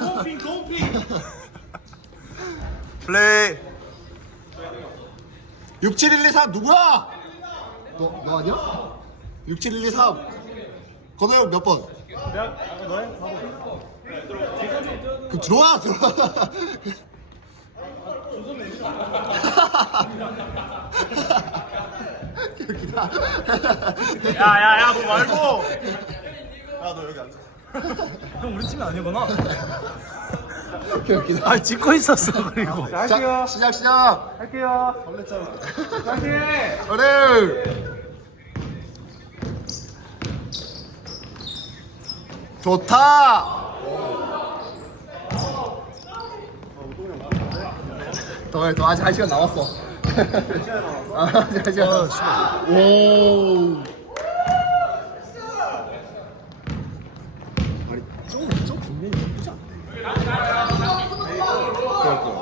고핑 플레이 67123 누구야? 너, 너 아니야? 67123 건호형 몇 번? 내가? 그 들어와 들어와 여기다 야야야 너 말고 야 너 여기 앉아 형 우리 팀이 아니구나. 여기다. 아 찍고 있었어 그리고. 자 시작 시작 할게요. 설렜잖아 파이팅! 그래 좋다! 더, 더. 아직 한 시간 남았어. 아, 아직 한 시간 남았어. 오 아니 저저 분명히 예쁘지 않네 그럴까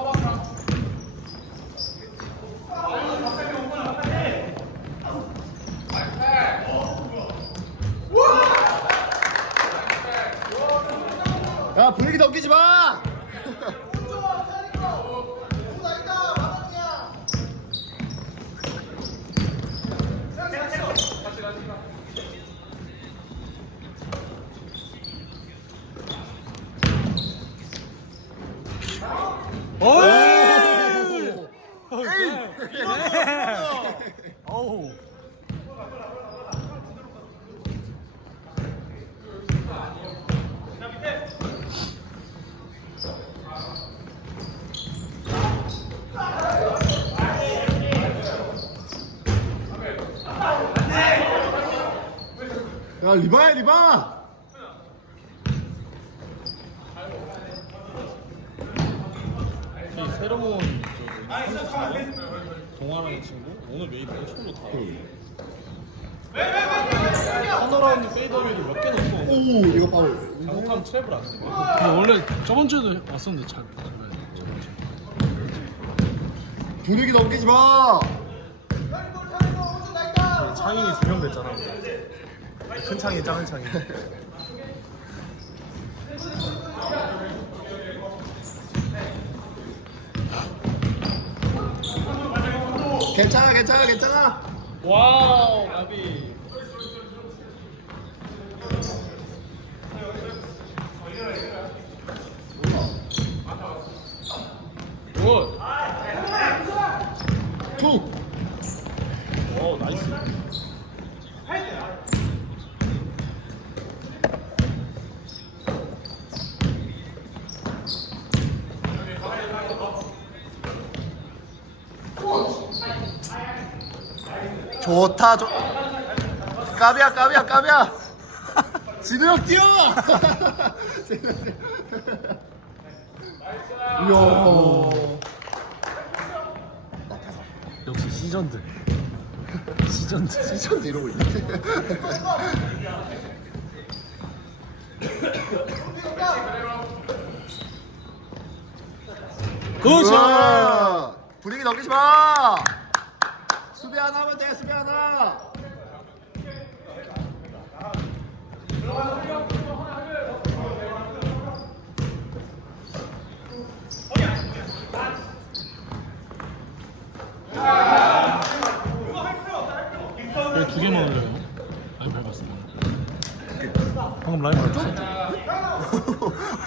야 분위기 넘기지 마. 어우 야 리바야 리바. 이 새로운 저기 동아라는 친구 오늘 메이드 엄청 좋다. 하나라운드 페이더웨이를 몇개 넣고 오 이거 파울. 잘못하면 트랩을 안 돼. 근데 원래 저번 주에도 왔었는데 잘 저번 주 분위기 넘기지 마. 창인이 두명 됐잖아. 큰 창이 작은 창이. 괜찮아 괜찮아 괜찮아. 와우 나비. 굿. 투. 오 나이스. 좋다 좋. 까비야 까비야 까비야. 진우 형 뛰어. 이야. 역시 시전들 시전들 시청도 이러고 있네. 우와. 분위기 넘기지 마. 수비 하나 하면 돼. 수비 하나. 왜두 개만 올려요? 라인 밟았습니다 방금 라인 밟았어?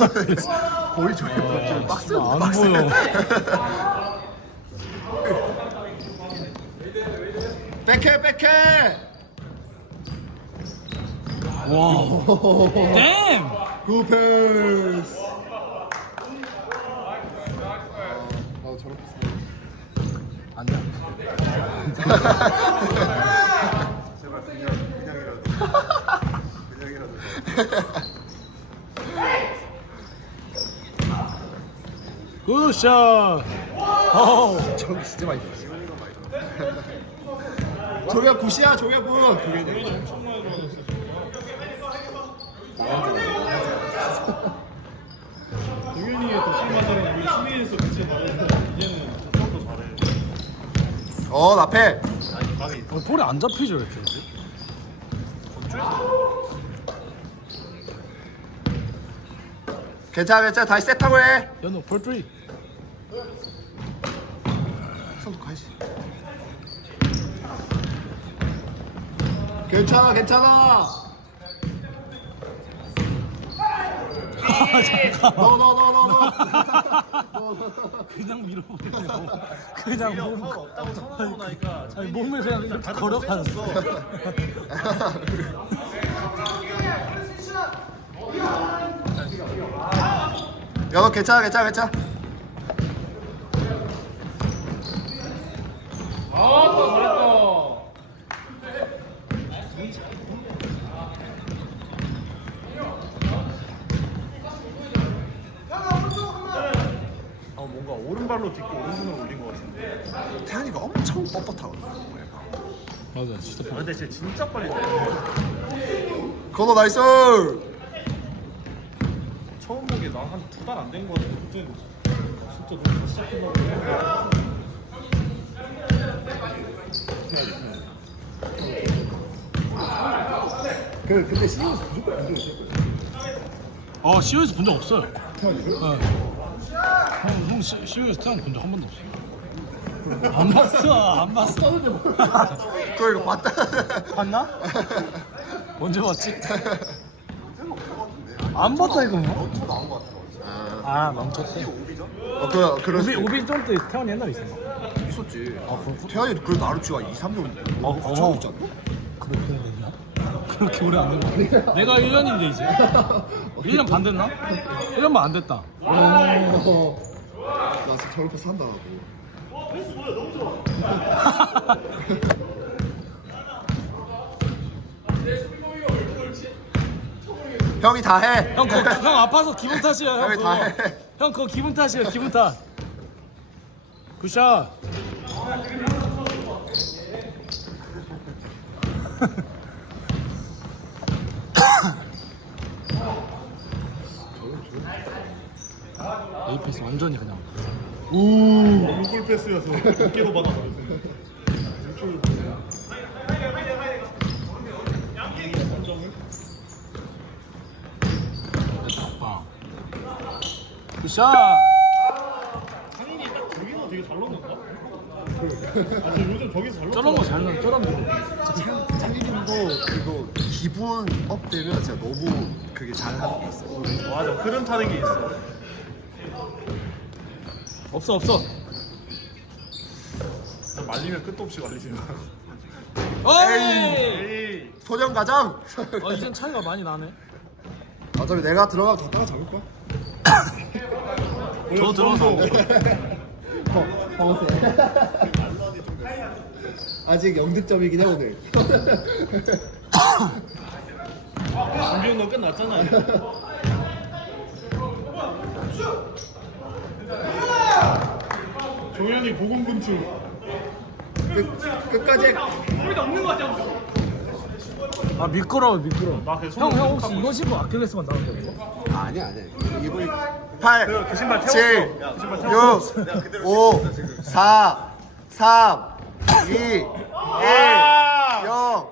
거의 저기 지금 박스 안. 보여 백해 백해. 와 댐! 굿 패스. 나도 저렇게 쓰. 안돼. 굿샷 어우 저기 진짜 많이 들었어. 조야 굿이야 조야 굿. 엄청 많이 들어왔어. 동현이의 더 실마자는 우리 수비에서 같이 나오고 이제는 저쪽도 잘해. 어 나패. 어, 볼이 안 잡히죠 이렇게 괜찮아 괜찮아 다시 세트하고 해 연호 폴트리 손 가야지 괜찮아 괜찮아. 너너너너너. 그냥 밀어버리냐고 그냥 몸 없다고 생각하고 나니까. 아니, 몸을 그냥 이렇게 걸어가졌어. 연호 괜찮아 괜찮아 괜찮아. 아 뭔가 오른발로 딛고 오른손을 올린 것 같은데 태환이가 엄청 뻣뻣하거든 맞아 진짜 아, 근데 쟤 진짜 빨리 돼. 건호 나이스! 처음 보기에 난한 두 달 안 된 거 같은데 그때 진짜 너무 다 시작했나 그 근데 시우스 무조건 안 되고 어 시오에서 본 적 없어요. 네. 형, 형 시, 시오에서 태양 본적 한 번도 없어요 안 봤어 안 봤어 그거 이거 봤다 봤나? 언제 봤지? 안 봤다 이거 나온 거 같아 아 멈췄대 어 그, 그럴 오비 오비 점때 태양이 옛날에 있었나? 있었지 태환이 그래도 나루치가 2, 3년 어, 어. 처음 있잖아 그렇게 됐나? 그렇게 오래 안된 거. 내가 1년인데 이제 1년 반 됐나? 1년 반 안 됐다 저렇게 산다 고 형이 다 해. 형, 그거, 형 아파서 기분 탓이야 형 형이 그거. 다 해. 형 그거 기분 탓이야 기분 탓 굿샷 에이패스 완전히 그냥 얼굴 패스여서 어깨로 받아버렸어 아빠 굿샷! 상인이 딱 저기서 되게 잘 넣는다. 아, 저 요즘 저기서 잘 넣어 저런 거잘 넣어. 저런 거. 창기님도 그거 기분 업 되면 진짜 너무 그게 잘하는 게 있어. 맞아. 흐름 타는 게 있어 없어 없어 말리면 끝도 없이 말리지 마 어이 에이 소년 가장. 아 이젠 차이가 많이 나네 어차피 내가 들어가면 더 따라 잡을 거야. 저 들어가서 안 돼. 아직 0득점이긴 해 오늘. 준비운 너 끝났잖아 종현이 고군분투 끝, 끝까지 해. 아 미끄러워 미끄러워 나 그래서 형, 형 혹시 이거 신고 아킬레스만 나온 거예요? 아니야 아니야. 이거 8 그, 그 신발 태웠어 7 야, 그 신발 태웠어 6 5 4 3 2 1 아! 0